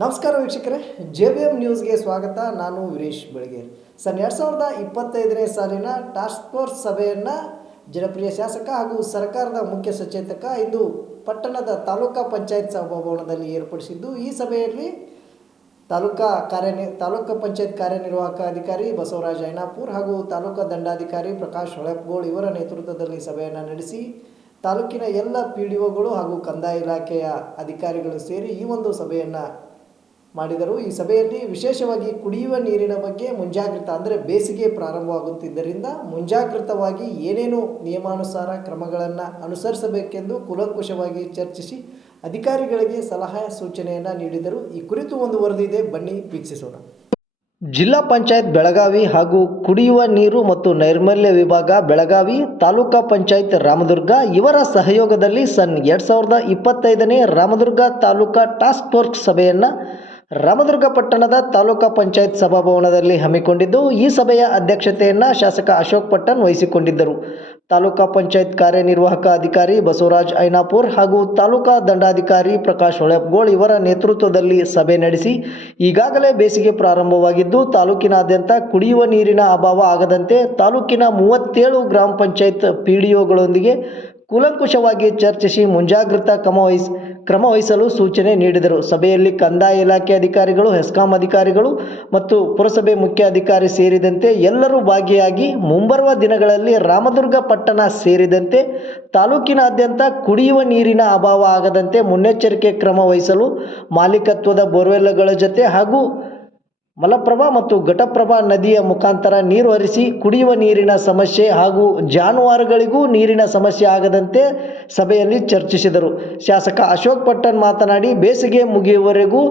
ನಮಸ್ಕಾರ ವೀಕ್ಷಕರೇ, J B M ನ್ಯೂಸ್ಗೆ ಸ್ವಾಗತ. ನಾನು ವೀರೇಶ್ ಬೆಳಗೇರಿ ಸನ್ ಎರಡು ಸಾವಿರದ ಇಪ್ಪತ್ತೈದನೇ ಸಾಲಿನ ಟಾಸ್ಕ್ ಫೋರ್ಸ್ ಸಭೆಯನ್ನು ಜನಪ್ರಿಯ ಶಾಸಕ ಹಾಗೂ ಸರ್ಕಾರದ ಮುಖ್ಯ ಸಚೇತಕ ಇಂದು ಪಟ್ಟಣದ ತಾಲೂಕಾ ಪಂಚಾಯತ್ ಸಭಾಭವನದಲ್ಲಿ ಏರ್ಪಡಿಸಿದ್ದು, ಈ ಸಭೆಯಲ್ಲಿ ತಾಲೂಕಾ ಕಾರ್ಯನಿ, ತಾಲೂಕು ಪಂಚಾಯತ್ ಕಾರ್ಯನಿರ್ವಾಹಕ ಅಧಿಕಾರಿ ಬಸವರಾಜ ಐನಾಪುರ್ ಹಾಗೂ ತಾಲೂಕಾ ದಂಡಾಧಿಕಾರಿ ಪ್ರಕಾಶ್ ಹೊಳೆಪ್ಗೋಳ್ ಇವರ ನೇತೃತ್ವದಲ್ಲಿ ಸಭೆಯನ್ನು ನಡೆಸಿ, ತಾಲೂಕಿನ ಎಲ್ಲ ಪಿ ಡಿ ಒಗಳು ಹಾಗೂ ಕಂದಾಯ ಇಲಾಖೆಯ ಅಧಿಕಾರಿಗಳು ಸೇರಿ ಈ ಒಂದು ಸಭೆಯನ್ನು ಮಾಡಿದರು. ಈ ಸಭೆಯಲ್ಲಿ ವಿಶೇಷವಾಗಿ ಕುಡಿಯುವ ನೀರಿನ ಬಗ್ಗೆ ಮುಂಜಾಗ್ರತಾ ಅಂದರೆ ಬೇಸಿಗೆ ಪ್ರಾರಂಭವಾಗುತ್ತಿದ್ದರಿಂದ ಮುಂಜಾಗೃತವಾಗಿ ಏನೇನು ನಿಯಮಾನುಸಾರ ಕ್ರಮಗಳನ್ನು ಅನುಸರಿಸಬೇಕೆಂದು ಕುಲಂಕುಷವಾಗಿ ಚರ್ಚಿಸಿ ಅಧಿಕಾರಿಗಳಿಗೆ ಸಲಹೆ ಸೂಚನೆಯನ್ನು ನೀಡಿದರು. ಈ ಕುರಿತು ಒಂದು ವರದಿ ಇದೆ ಬನ್ನಿ, ವೀಕ್ಷಿಸೋಣ. ಜಿಲ್ಲಾ ಪಂಚಾಯತ್ ಬೆಳಗಾವಿ ಹಾಗೂ ಕುಡಿಯುವ ನೀರು ಮತ್ತು ನೈರ್ಮಲ್ಯ ವಿಭಾಗ ಬೆಳಗಾವಿ, ತಾಲೂಕಾ ಪಂಚಾಯತ್ ರಾಮದುರ್ಗ ಇವರ ಸಹಯೋಗದಲ್ಲಿ ಸನ್ ಎರಡು ಸಾವಿರದ ಇಪ್ಪತ್ತೈದನೇ ರಾಮದುರ್ಗ ತಾಲೂಕಾ ಟಾಸ್ಕ್ ಫೋರ್ಸ್ ಸಭೆಯನ್ನು ರಾಮದುರ್ಗ ಪಟ್ಟಣದ ತಾಲೂಕಾ ಪಂಚಾಯತ್ ಸಭಾಭವನದಲ್ಲಿ ಹಮ್ಮಿಕೊಂಡಿದ್ದು, ಈ ಸಭೆಯ ಅಧ್ಯಕ್ಷತೆಯನ್ನು ಶಾಸಕ ಅಶೋಕ್ ಪಟ್ಟಣ್ ವಹಿಸಿಕೊಂಡಿದ್ದರು. ತಾಲೂಕಾ ಪಂಚಾಯತ್ ಕಾರ್ಯನಿರ್ವಾಹಕ ಅಧಿಕಾರಿ ಬಸವರಾಜ್ ಐನಾಪುರ್ ಹಾಗೂ ತಾಲೂಕಾ ದಂಡಾಧಿಕಾರಿ ಪ್ರಕಾಶ್ ಹೊಳೆಪ್ಗೋಳ್ ಇವರ ನೇತೃತ್ವದಲ್ಲಿ ಸಭೆ ನಡೆಸಿ, ಈಗಾಗಲೇ ಬೇಸಿಗೆ ಪ್ರಾರಂಭವಾಗಿದ್ದು, ತಾಲೂಕಿನಾದ್ಯಂತ ಕುಡಿಯುವ ನೀರಿನ ಅಭಾವ ಆಗದಂತೆ ತಾಲೂಕಿನ ಮೂವತ್ತೇಳು ಗ್ರಾಮ ಪಂಚಾಯತ್ ಪಿ ಡಿ ಒಗಳೊಂದಿಗೆ ಕೂಲಂಕುಷವಾಗಿ ಚರ್ಚಿಸಿ ಮುಂಜಾಗ್ರತಾ ಕ್ರಮ ಕ್ರಮವಹಿಸಲು ಕ್ರಮ ವಹಿಸಲು ಸೂಚನೆ ನೀಡಿದರು. ಸಭೆಯಲ್ಲಿ ಕಂದಾಯ ಇಲಾಖೆ ಅಧಿಕಾರಿಗಳು, ಹೆಸ್ಕಾಂ ಅಧಿಕಾರಿಗಳು ಮತ್ತು ಪುರಸಭೆ ಮುಖ್ಯ ಅಧಿಕಾರಿ ಸೇರಿದಂತೆ ಎಲ್ಲರೂ ಭಾಗಿಯಾಗಿ ಮುಂಬರುವ ದಿನಗಳಲ್ಲಿ ರಾಮದುರ್ಗ ಪಟ್ಟಣ ಸೇರಿದಂತೆ ತಾಲೂಕಿನಾದ್ಯಂತ ಕುಡಿಯುವ ನೀರಿನ ಅಭಾವ ಆಗದಂತೆ ಮುನ್ನೆಚ್ಚರಿಕೆ ಕ್ರಮ ವಹಿಸಲು ಮಾಲೀಕತ್ವದ ಬೋರ್ವೆಲ್ಗಳ ಜೊತೆ ಹಾಗೂ ಮಲಪ್ರಭಾ ಮತ್ತು ಘಟಪ್ರಭಾ ನದಿಯ ಮುಖಾಂತರ ನೀರು ಹರಿಸಿ ಕುಡಿಯುವ ನೀರಿನ ಸಮಸ್ಯೆ ಹಾಗೂ ಜಾನುವಾರುಗಳಿಗೂ ನೀರಿನ ಸಮಸ್ಯೆ ಆಗದಂತೆ ಸಭೆಯಲ್ಲಿ ಚರ್ಚಿಸಿದರು. ಶಾಸಕ ಅಶೋಕ್ ಪಟ್ಟಣ್ ಮಾತನಾಡಿ, ಬೇಸಿಗೆ ಮುಗಿಯುವವರೆಗೂ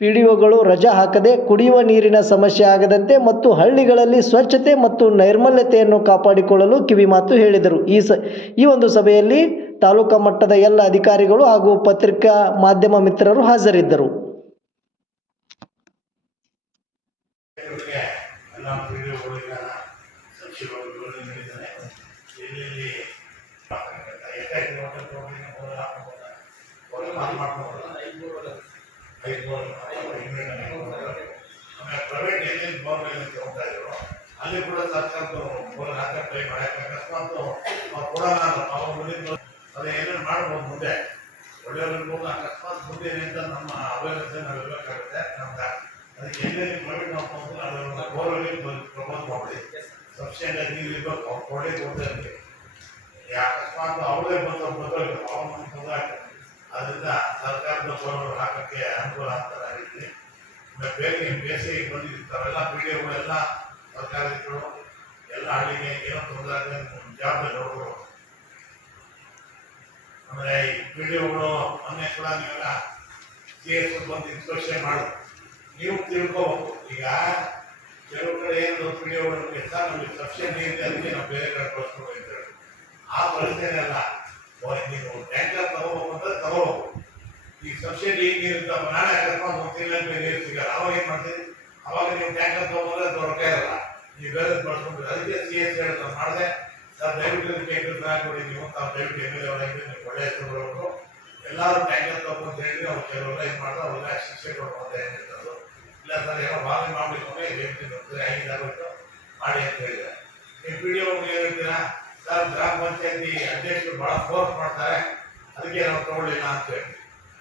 ಪಿ ಡಿ ಒಗಳು ರಜಾ ಹಾಕದೆ ಕುಡಿಯುವ ನೀರಿನ ಸಮಸ್ಯೆ ಆಗದಂತೆ ಮತ್ತು ಹಳ್ಳಿಗಳಲ್ಲಿ ಸ್ವಚ್ಛತೆ ಮತ್ತು ನೈರ್ಮಲ್ಯತೆಯನ್ನು ಕಾಪಾಡಿಕೊಳ್ಳಲು ಕಿವಿಮಾತು ಹೇಳಿದರು. ಈ ಸ, ಈ ಒಂದು ಸಭೆಯಲ್ಲಿ ತಾಲೂಕಾ ಮಟ್ಟದ ಎಲ್ಲ ಅಧಿಕಾರಿಗಳು ಹಾಗೂ ಪತ್ರಿಕಾ ಮಾಧ್ಯಮ ಮಿತ್ರರು ಹಾಜರಿದ್ದರು. ಎಲ್ಲ ಪೀಳಿಗೆಗಳಿಗೆ ಸಚಿವರು ನೀಡಿದ್ದಾರೆ. ಎಲ್ಲೆಲ್ಲಿ ಎಷ್ಟೈದು ಹೋಟೆಲ್ ಹೋಗಿ ಹೋಗಿ ಹಾಕ್ಬೋದು. ಮಾಡ್ಬೋದು. ಐದು ಆಮೇಲೆ ಪ್ರೈವೇಟ್ ಏಜೆಂಟ್ ಬೋರ್ ಅಂತ ಹೋಗ್ತಾ ಇದ್ರು. ಅಲ್ಲಿ ಕೂಡ ಸರ್ಕಾರದ್ದು ಬೋರ್ ಹಾಕಕ್ಕೆ ಟ್ರೈ ಮಾಡಕ್ಕೆ ಅಕಸ್ಮಾತ್ ಕೊಡೋಣ ಅವ್ರು ಮುಂದಿನ ಅದೇ ಏನೇನು ಮಾಡ್ಬೋದು ಮುಂದೆ? ಒಳ್ಳೆಯವ್ರಿರ್ಬೋದು ಅಕಸ್ಮಾತ್ ಮುಂದೆ ಅಂತ ನಮ್ಮ ಅವೇರ್ನೆಸ್ ನಾವು ಇರಬೇಕಾಗುತ್ತೆ. ನಮ್ಗೆ ಎಲ್ಲೆಲ್ಲಿ ಪ್ರೈವೇಟ್ ಬೋರ್ವೆಲ್ ಪ್ರಮೋಟ್ ಮಾಡಿ ಆಗಿ ನೀರು ಇರಬೇಕು ಅವ್ರು ಕೊಡೇ ಅವರೇ ಬಂದು ಬದಲು ಅವ್ರ ಮನೆ ಅದರಿಂದ ಸರ್ಕಾರದ ಹಾಕಕ್ಕೆ ಅನುಕೂಲ ಆಗ್ತಾರೆ ಆ ರೀತಿ ಬೇರೆ ಬೇಸಿಗೆ ಎಲ್ಲ ಹಳ್ಳಿಗೆ ಏನೋ ತೊಂದರೆ ಆಗದೆ ನೋಡ್ಬೋದು ಆಮೇಲೆ ಈ ಮೊನ್ನೆ ಕೂಡ ನೀವೆಲ್ಲ ಸಿ ಎಸ್ ಬಂದು ಇನ್ಸ್ಪೆಕ್ಷನ್ ಮಾಡು ನೀವು ತಿಳ್ಕೋಬಹುದು ಈಗ ಕೆಲವು ಕಡೆ ಏನು ತಿಳಿಯೋದು ಸರ್ ನಮಗೆ ಸಬ್ಸಿಡಿ ಇದೆ ಅದಕ್ಕೆ ನಾವು ಬೇರೆ ಕಡೆ ಕಳಿಸ್ಬೇಕು ಅಂತ ಹೇಳಿ ಆ ಪರಿಸ್ಥಿತಿ ಅಲ್ಲ. ನೀವು ಟ್ಯಾಂಕರ್ ತಗೋಬೇಕು ಅಂದ್ರೆ ತಗೋಬೇಕು. ಈ ಸಬ್ಸಿಡಿ ಈಗ ಇರ್ತಪ್ಪ ನಾಳೆ ಅಕಸ್ಮಾತ್ ಒಂದು ಅಂತ ನೀರು ಸಿಗಲ್ಲ. ಅವಾಗ ಏನು ಮಾಡ್ತೀವಿ ಅವಾಗ ನೀವು ಟ್ಯಾಂಕರ್ ತಗೊಂಡ್ರೆ ಅದು ರೊಕ್ಕ ಇರಲ್ಲ. ನೀವು ಬೇರೆ ಬಳಸ್ಕೊಂಡು ಅದಕ್ಕೆ ಸಿ ಎಸ್ ಹೇಳ್ತಾರೆ ಮಾಡಿದೆ. ಸರ್, ದಯವಿಟ್ಟು ಟ್ಯಾಂಕರ್ ಹಾಕೊಡಿ ನೀವು ತಾವು ದಯವಿಟ್ಟು ಎಂ ಎಲ್ ಎ ಅವರಿಗೆ ನೀವು ಒಳ್ಳೆ ಹೆಸರು ಎಲ್ಲರೂ ಟ್ಯಾಂಕರ್ ತಗೊಂಡು ಅಂತ ಹೇಳಿ ಅವ್ರು ಕೆಲವೆಲ್ಲ ಇದು ಮಾಡಿದ್ರೆ ಅವ್ರಿಗೆ ಶಿಕ್ಷೆ ಕೊಡ್ಬೋದು ಏನಿರ್ತದ್ದು ಇಲ್ಲ ಸರ್, ಏನೋ ಬಾವಿ ಮಾಡಬೇಕು ಅಂದ್ರೆ ಹೇಳ್ತೀನಿ. ಬರ್ತದೆ ಐದಾಗೋಯ್ತು ಮಾಡಿ ಅಂತ ಹೇಳಿದ್ರೆ ನೀವು ಪಿ ಡಿ ಅವ್ರಿಗೆ ಹೇಳ್ತೀರಾ? ಸರ್, ಗ್ರಾಮ ಪಂಚಾಯತಿ ಅಧ್ಯಕ್ಷರು ಭಾಳ ಫೋರ್ಸ್ ಮಾಡ್ತಾರೆ. ಅದಕ್ಕೆ ನಾವು ತಗೊಳ್ಳಿಲ್ಲ ಅಂತ ಹೇಳಿ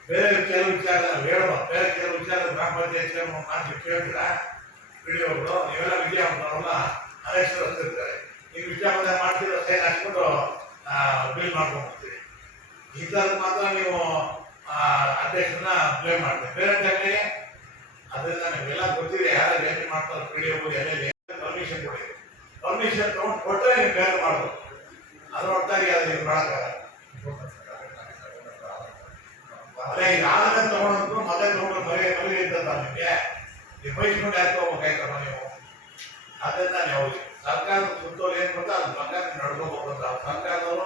ಬೇರೆ ಕೆಲವು ವಿಚಾರ ಹೇಳುವ ಬೇರೆ ಕೆಲವು ವಿಚಾರ ಗ್ರಾಮ ಪಂಚಾಯತ್ ಮಾತು ಕೇಳ್ತೀರಾ? ಪಿ ಡಿ ಒಬ್ರು ನೀವೆಲ್ಲ ವಿದ್ಯಾವಂತರಲ್ಲ ಅನೇಶ್ವರಿಸ್ತಿರ್ತಾರೆ ನೀವು ವಿಚಾರ ಮಾಡ್ತೀರೋ ಸೈನ್ ಹಾಕ್ಬಿಟ್ಟು ಬಿಲ್ ಮಾಡ್ಕೊಂಡ್ಬಿಡ್ತೀರಿ. ಇಂಥದ್ದು ಮಾತ್ರ ನೀವು ಅಧ್ಯಕ್ಷರನ್ನ ಬ್ಲೇಮ್ ಮಾಡ್ತೀರಿ. ಬೇರೆ ಟೈಮ್ಗೆ ಅದರಿಂದ ನಿಮಗೆಲ್ಲ ಗೊತ್ತಿದೆ ಯಾರು ಏನು ಮಾಡ್ತಾರೆ ಡಿ ಒಬ್ರು ಎಲ್ಲೆಲ್ಲಿ ಪರ್ಮಿಷನ್ ಕೊಡಿ. ಪರ್ಮಿಷನ್ ತಗೊಂಡು ಕೊಟ್ಟರೆ ನೀವು ಬೇರೆ ಮಾಡ್ಬೋದು. ಅದ್ರ ಹೊರತಾಗಿ ಅದು ನೀವು ಮಾಡೋಕ್ಕಾಗಲ್ಲ ಅದೇ ಆಮೇಲೆ ತಗೊಂಡು ಮತ್ತೆ ತಗೊಂಡು ಮನೆ ಮನೆ ಅಂತ ನಿಮಗೆ ನೀವು ಬೈಸ್ಕೊಂಡು ಯಾಕೆ ಹೋಗ್ಬೇಕಾಯ್ತಮ್ಮ ನೀವು? ಅದರಿಂದ ನೀವು ಸರ್ಕಾರದ ಸುತ್ತೋಲೆ ಏನು ಗೊತ್ತಾ ಅದು ಪ್ರಕಾರ ನಡ್ಕೋಬೇಕು ಅಂತ ಸರ್ಕಾರದವರು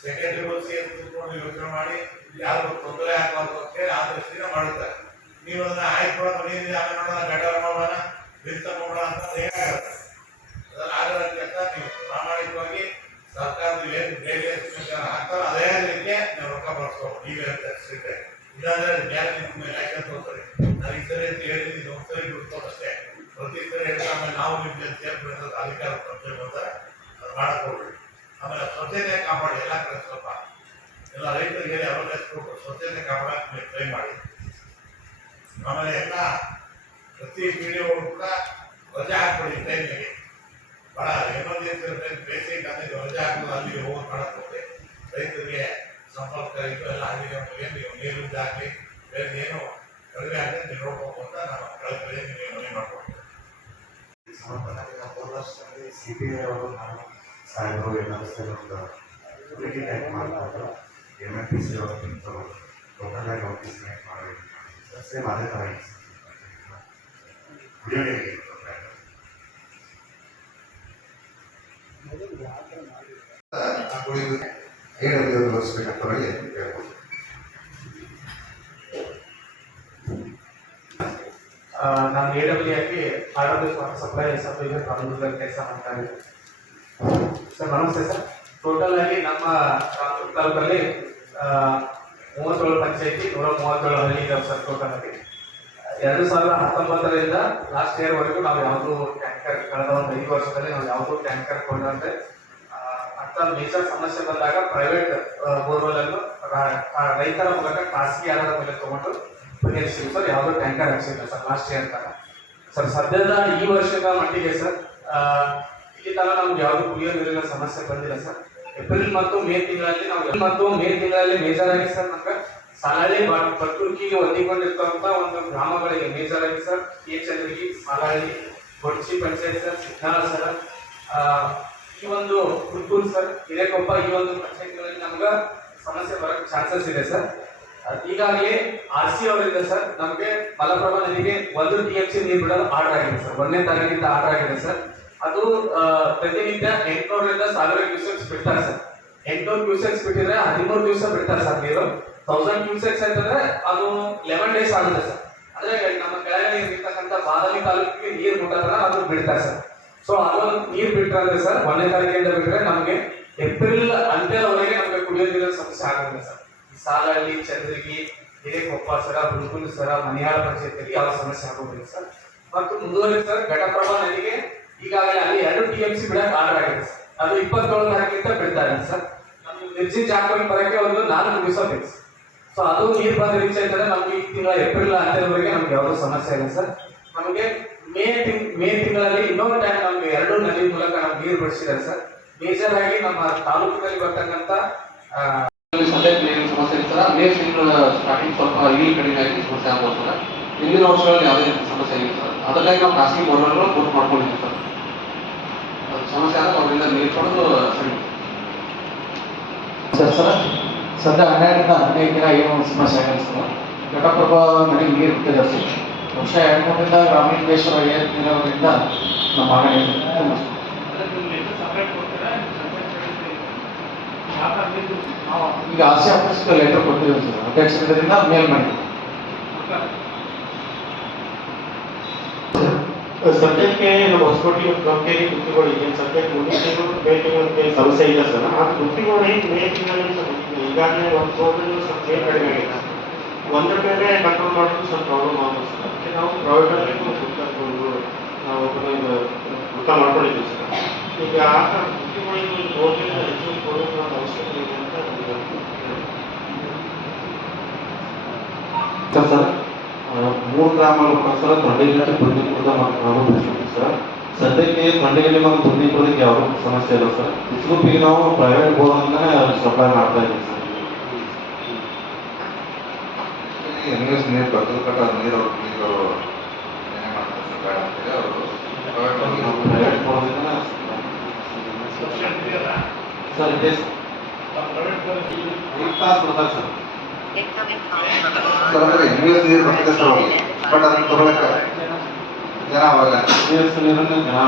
ಸೆಕ್ರೆಟರಿಗಳು ಸೇರಿ ಕೂತ್ಕೊಂಡು ಯೋಚನೆ ಮಾಡಿ ಯಾರು ತೊಂದರೆ ಆಗಬಾರ್ದು ಅಂತ ಹೇಳಿ ಆ ದೃಷ್ಟಿನ ಮಾಡುತ್ತಾರೆ ನೀವು ಅದನ್ನ ಕೊಡೋದು ನೀರಿದೆ ಆಮೇಲೆ ನೋಡೋಣ ಗಡ್ಡ ಮಾಡೋಣ ನಿಂತ ನೋಡೋಣ ಅಂತ ಹೇಗಾಗತ್ತೆ? ಅದನ್ನ ಕೆಲಸ ನೀವು ಪ್ರಾಮಾಣಿಕವಾಗಿ ಸರ್ಕಾರದ ಏನು ಬೇರೆ ಹಾಕ್ತಾರೋ ಅದೇ ರೀತಿ ನೀವು ರೊಕ್ಕ ಬಳಸ್ಕೋಬೇಕು ನೀವೇ ಅಂತ ಇಲ್ಲಾಂದ್ರೆ ಗ್ಯಾರಂಟಿ ಮೇಲೆ ಯಾಕೆ ತೋರ್ತಾರೆ ನಾನು ಈ ಸರಿ ಅಂತ ಅಷ್ಟೇ. ಪ್ರತಿ ಸರಿ ಆಮೇಲೆ ನಾವು ನಿಮ್ಮ ಜೊತೆ ಸೇರ್ಬೇಕು ಅಧಿಕಾರ ಬಂದರೆ ಅದು ಆಮೇಲೆ ಸ್ವಚ್ಛತೆ ಕಾಪಾಡಿ, ಎಲ್ಲ ಕಡೆ ಸ್ವಲ್ಪ. ಎಲ್ಲ ರೈತರಿಗೆ ಅವೇರ್ನೆಸ್ ಕೊಟ್ಟು ಸ್ವಚ್ಛತೆ ಕಾಪಾಡಕ್ಕೆ ಟ್ರೈ ಮಾಡಿ. ಆಮೇಲೆ ಎಲ್ಲ ಪ್ರತಿ ಪೀಳಿಗೆಗಳು ಕೂಡ ರಜೆ ಹಾಕ್ಬಿಡಿ ಟೈಮಿಗೆ ಭಾಳ ಎಮರ್ಜೆನ್ಸಿ ಬೇಸಿಗೆ ಅಂದರೆ ರಜೆ ಅಲ್ಲಿ ಹೋಗಿ ಮಾಡಕ್ಕೆ ರೈತರಿಗೆ ಸಂಪರ್ಕ ಇದು ಎಲ್ಲ ಅಲ್ಲಿಗೆ ಏನು ನೀವು ನೀರಿಂದ ಆಗಲಿ ಬೇರೆ ಏನು ಕಡಿಮೆ ಆಗಲಿ ನೀವು ನೋಡ್ಬೇಕು ಅಂತ ನಾವು ಕಳೆದ ನೀವು ಮನೆ ಮಾಡ್ಕೊಡ್ತೀವಿ. ಸಮರ್ಪಣೆಯ ವರ್ಷದಲ್ಲಿ ಸಿ ಬಿ ಐ ಅವರು ನಾನು ಸಾಹೇಬರು ಎಂ ಎಫ್ ಪಿ ಸಿ ಅವರು ಟೋಟಲ್ ಆಗಿ ಮೇಕ್ ಮಾಡಬೇಕು ಸೇಮ್ ಅದೇ ಥರ ಇದೆ ನಾನು ಎ ಡಬ್ಲ್ಯೂ ಆಗಿ ಆರೋಗ್ಯ ಸಪ್ಲೈ ಸಪ್ಲೈ ಪ್ರಾರಂಭದಲ್ಲಿ ಕೆಲಸ ಮಾಡ್ತಾ ಇದ್ದೀನಿ ಸರ್, ನಮಸ್ತೆ ಸರ್. ಟೋಟಲ್ ಆಗಿ ನಮ್ಮ ತಾಲೂಕಲ್ಲಿ ಮೂವತ್ತೇಳು ಪಂಚಾಯತಿ ನೂರ ಮೂವತ್ತೇಳು ಹಳ್ಳಿ ಇದಾವೆ ಸರ್ ಟೋಟಲ್ ಆಗಿ ಎರಡು ಸಾವಿರದ ಹತ್ತೊಂಬತ್ತರಿಂದ ಲಾಸ್ಟ್ ಇಯರ್ ವರೆಗೂ ನಾವು ಯಾವುದೂ ಟ್ಯಾಂಕರ್ ಕಳೆದ ಒಂದು ಐದು ವರ್ಷದಲ್ಲಿ ನಾವು ಯಾವುದೂ ಟ್ಯಾಂಕರ್ ಕೊಂಡಂತೆ ಅಂತ ಮೇಜರ್ ಸಮಸ್ಯೆ ಬಂದಾಗ ಪ್ರೈವೇಟ್ ಬೋರ್ವೆಲ್ ಅನ್ನು ರಾ- ಆ, ರೈತರ ಮೂಲಕ ಖಾಸಗಿ ಆಧಾರದ ಮೇಲೆ ತಗೊಂಡು ಪರಿಹರಿಸಿದ್ವಿ ಸರ್ ಯಾವುದೋ ಟ್ಯಾಂಕರ್ ಹಾಕ್ಸಿಲ್ಲ ಸರ್ ಲಾಸ್ಟ್ ಇಯರ್ ತರ ಸರ್ ಸದ್ಯದ ಈ ವರ್ಷದ ಮಟ್ಟಿಗೆ ಸರ್ ಆ, ಇಲ್ಲಿ ತನಕ ನಮ್ಗೆ ಯಾವುದು ಕುಡಿಯೋ ನೀರಿನ ಸಮಸ್ಯೆ ಬಂದಿಲ್ಲ ಸರ್ ಏಪ್ರಿಲ್ ಮತ್ತು ಮೇ ತಿಂಗಳಲ್ಲಿ ನಾವು ಮತ್ತು ಮೇ ತಿಂಗಳಲ್ಲಿ ಮೇಜರಾಗಿ ಸರ್ ನಮ್ಗೆ ಸಾಲಹಳ್ಳಿ ಪ್ರಕೃತಿಗೆ ಹೊಂದಿಕೊಂಡಿರ್ತಕ್ಕಂಥ ಒಂದು ಗ್ರಾಮಗಳಿಗೆ ಮೇಜರ್ ಆಗಿ sir, K Chandragi Salahalli, Bodsi panchayat sir Signala sir ಈ ಒಂದು ಪುತ್ತೂರು ಸರ್, ಹಿರೇಕೊಪ್ಪ ಈ ಒಂದು ಪಂಚಾಯತ್ಗಳಲ್ಲಿ ನಮ್ಗೆ ಸಮಸ್ಯೆ ಬರೋಕ್ಕೆ ಚಾನ್ಸಸ್ ಇದೆ ಸರ್. ಈಗಾಗಲೇ ಆರ್ ಸಿ ಅವರಿಂದ ಸರ್, ನಮಗೆ ಮಲಪ್ರಭಾ ನದಿಗೆ ಒಂದು ಟಿ ಎಂ ಸಿ ನೀರು ಬಿಡಲು ಆರ್ಡರ್ ಆಗಿದೆ ಸರ್. ಒಂದನೇ ತಾರೀಕಿಂದ ಆರ್ಡರ್ ಆಗಿದೆ ಸರ್. ಅದು ಪ್ರತಿನಿತ್ಯ ಎಂಟುನೂರರಿಂದ ಸಾವಿರ ಕ್ಯೂಸೆಕ್ಸ್ ಬಿಡ್ತಾರೆ ಸರ್. ಎಂಟುನೂರು ಕ್ಯೂಸೆಕ್ಸ್ ಬಿಟ್ಟಿದ್ರೆ ಹದಿಮೂರು ದಿವಸ ಬಿಡ್ತಾರೆ ಸರ್ ನೀರು. ತೌಸಂಡ್ ಕ್ಯೂಸೆಕ್ಸ್ ಅಂತಂದ್ರೆ ಅದು ಲೆವೆನ್ ಡೇಸ್ ಆಗುತ್ತೆ ಸರ್. ಅಂದ್ರೆ ನಮ್ಮ ಕೆಳಗಡೆ ಇರ್ತಕ್ಕಂಥ ಬಾದಾಮಿ ತಾಲೂಕಿಗೆ ನೀರು ಮುಟ್ಟತ್ರ ಅದು ಬಿಡ್ತಾರೆ ಸರ್. ಸೊ ಅದೊಂದು ನೀರು ಬಿಟ್ಟರೆ ಸರ್, ಒಂದನೇ ತಾರೀಕಿಂದ ಬಿಟ್ಟರೆ ನಮಗೆ ಏಪ್ರಿಲ್ ಅಂತ್ಯದವರೆಗೆ ನಮಗೆ ಕುಡಿಯೋ ನೀರಿನ ಸಮಸ್ಯೆ ಆಗುತ್ತೆ ಸರ್. ಸಾಲಹಳ್ಳಿ ಚಂದ್ರಗಿ ಹಿರೇಕೊಪ್ಪ ಸರ ಬುಲ್ಕುಲ್ ಸರ ಮನೆಯಾಳ ಪಂಚಾಯತಿಯಲ್ಲಿ ಯಾವ ಸಮಸ್ಯೆ ಆಗೋದಿಲ್ಲ ಸರ್. ಮತ್ತು ಮುಂದುವರೆದ ಸರ್, ಘಟಪ್ರಭಾ ನದಿಗೆ ಈಗಾಗಲೇ ಅಲ್ಲಿ ಎರಡು ಟಿ ಎಂ ಸಿ ಬಿಡಕ್ಕೆ ಆರ್ಡರ್ ಆಗಿದೆ ಅದು ಇಪ್ಪತ್ತೇಳು ತಾರೀಕಿಂತ ಬಿಡ್ತಾ ಇದೆ ಸರ್. ನಮ್ಗೆ ನಿರ್ಜಿತ್ ಜಾಕಲ್ ಬರಕ್ಕೆ ಒಂದು ನಾಲ್ಕು ದಿವಸ ಬೇಕು. ಸೊ ಅದು ನೀರು ಬಂದ ರೀಚ್ ಆಯ್ತಂದ್ರೆ ನಮ್ಗೆ ಈ ತಿಂಗಳ ಏಪ್ರಿಲ್ ಅಂತ್ಯದವರೆಗೆ ನಮ್ಗೆ ಯಾವುದೂ ಸಮಸ್ಯೆ ಇಲ್ಲ ಸರ್. ನಮಗೆ ಮೇ ತಿಂಗ್, ಮೇ ತಿಂಗಳಲ್ಲಿ ಇನ್ನೊಂದು ಟೈಮ್ ನಮ್ಗೆ ಎರಡು ನದಿ ಮೂಲಕ ನಮ್ಗೆ ನೀರು ಬಿಡಿಸಿದ್ದಾರೆ ಸರ್. ಮೇಜರ್ ಆಗಿ ನಮ್ಮ ತಾಲೂಕಿನಲ್ಲಿ ಬರ್ತಕ್ಕಂಥ ಸಮಸ್ಯೆ ಸರ್ ಮೇ ತಿಂಗಳ ಸ್ಟಾರ್ಟಿಂಗ್ ಸ್ವಲ್ಪ ಇಲ್ಲಿ ಕಡಿಮೆ ಆಗಿ ಸಮಸ್ಯೆ ಆಗ್ಬೋದು ಸರ್. ಹಿಂದಿನ ವರ್ಷಗಳಲ್ಲಿ ಯಾವುದೇ ಸಮಸ್ಯೆ ಸರ್. ಅದಕ್ಕಾಗಿ ನಾವು ಖಾಸಗಿ ಬೋರ್ವೆಲ್ಗಳು ಬುಕ್ ಮಾಡ್ಕೊಂಡಿದ್ದೀವಿ ಸರ್. ಸಮಸ್ಯೆ ಆದಾಗ ಅವರಿಂದ ನೀರು ಪಡೆದು ಸರಿ, ಸರ್, ಸದ್ಯ ಹನ್ನೆರಡರಿಂದ ಹದಿನೈದು ದಿನ ಏನು ಸಮಸ್ಯೆ ಸರ್ ಘಟಪ್ರಭಾ ನದಿ ನೀರು ಬಿಟ್ಟಿದೆ ಸರ್ ವರ್ಷ ಎರಡು ಗ್ರಾಮೀಣ ಗ್ರಾಮೀಣೇಶ್ವರ ಏರ್ ನೀರಾವರಿಯಿಂದ ನಮ್ಮ ಮಗನೇ ಈಗ ಆಸೆ ಆಫೀಸ್ಗೆ ಲೆಟರ್ ಕೊಟ್ಟಿದ್ದೀವಿ ಸರ್. ಅಧ್ಯಕ್ಷರಿಂದ ಮೇಲ್ ಮಾಡಿ ಸದ್ಯಕ್ಕೆ ನಮ್ಮ ಹೊಸಕೋಟೆ ಕಂಪನಿ ಗುತ್ತಿಗಳು ಇದೆ ಸದ್ಯಕ್ಕೆ ಮುಂದಿನ ತಿಂಗಳು ಮೇ ತಿಂಗಳು ಏನು ಸಮಸ್ಯೆ ಇಲ್ಲ ಸರ್ ಆ ಗುತ್ತಿಗಳು ಮೇ ತಿಂಗಳಲ್ಲಿ ಈಗಾಗಲೇ ಒಂದು ಸೋದರಿ ಸ್ವಲ್ಪ ಏನು ಕಡಿಮೆ ಆಗಿದೆ ಒಂದ್ರ ಮೇಲೆ ಕಂಟ್ರೋಲ್ ಮಾಡೋದು ಸ್ವಲ್ಪ ಪ್ರಾಬ್ಲಮ್ ಆಗುತ್ತೆ ಸರ್ ಅದಕ್ಕೆ ನಾವು ಪ್ರೈವೇಟಲ್ಲಿ ಗುತ್ತಿಕೊಂಡು ನಾವು ಗುತ್ತ ಮಾಡ್ಕೊಂಡಿದ್ದೀವಿ ಸರ್ ಈಗ ಆ ಗುತ್ತಿಗಳಿಗೆ ರೋಡ್ಗೆ ಹೆಚ್ಚು ಕೊಡೋದು ಅವಶ್ಯಕತೆ ಇದೆ ಅಂತ ಸರ್ ಮೂರು ಗ್ರಾಮಗಳು ಕೂಡ ಸರ್ ತೊಂಡೆಗಿರಿ ಬುದ್ಧಿಪುರದ ನಾವು ಬಿಡಿಸ್ತೀವಿ ಸರ್ ಸದ್ಯಕ್ಕೆ ತೊಂಡೆಗಿರಿ ಮತ್ತು ಬುದ್ಧಿಪುರಕ್ಕೆ ಯಾವುದೂ ಸಮಸ್ಯೆ ಇಲ್ಲ ಸರ್ ಇಸ್ಲೂಪಿಗೆ ನಾವು ಪ್ರೈವೇಟ್ ಬೋರ್ ಅಂತಾನೆ ಸಪ್ಲೈ ಮಾಡ್ತಾ ಇದ್ದೀವಿ ಸರ್ ನ್ಯೂಸ್ ನೀರು ಬರ್ತದೆ ಬಟ್ ಅದು ನೀರು ಅವ್ರು ನೀರು ಏನೇ ಮಾಡ್ತಾರೆ ಸರ್ ಬೇಡ ಅಂತೇಳಿ ಅವರು ನಾವು ಪ್ರೈವೇಟ್ ಬೋರ್ದಿಂದ ಸಬ್ಸಿಡಿ ಇದೆಯಲ್ಲ ಸರ್ ಇದೆ ನಾವು ಪ್ರೈವೇಟ್ ಬೋರ್ಡ್ ಐದು ತಾಸು ಬರ್ತಾರೆ ಸರ್ ಅಂದ್ರೆ ನ್ಯೂಸ್ ನೀರು ಬರ್ತದೆ ಬಟ್ ಅದನ್ನ ತಗೊಳಕ್ಕೆ ಜನ ಅವಾಗ ನೀರು ನೀರನ್ನು ಜನ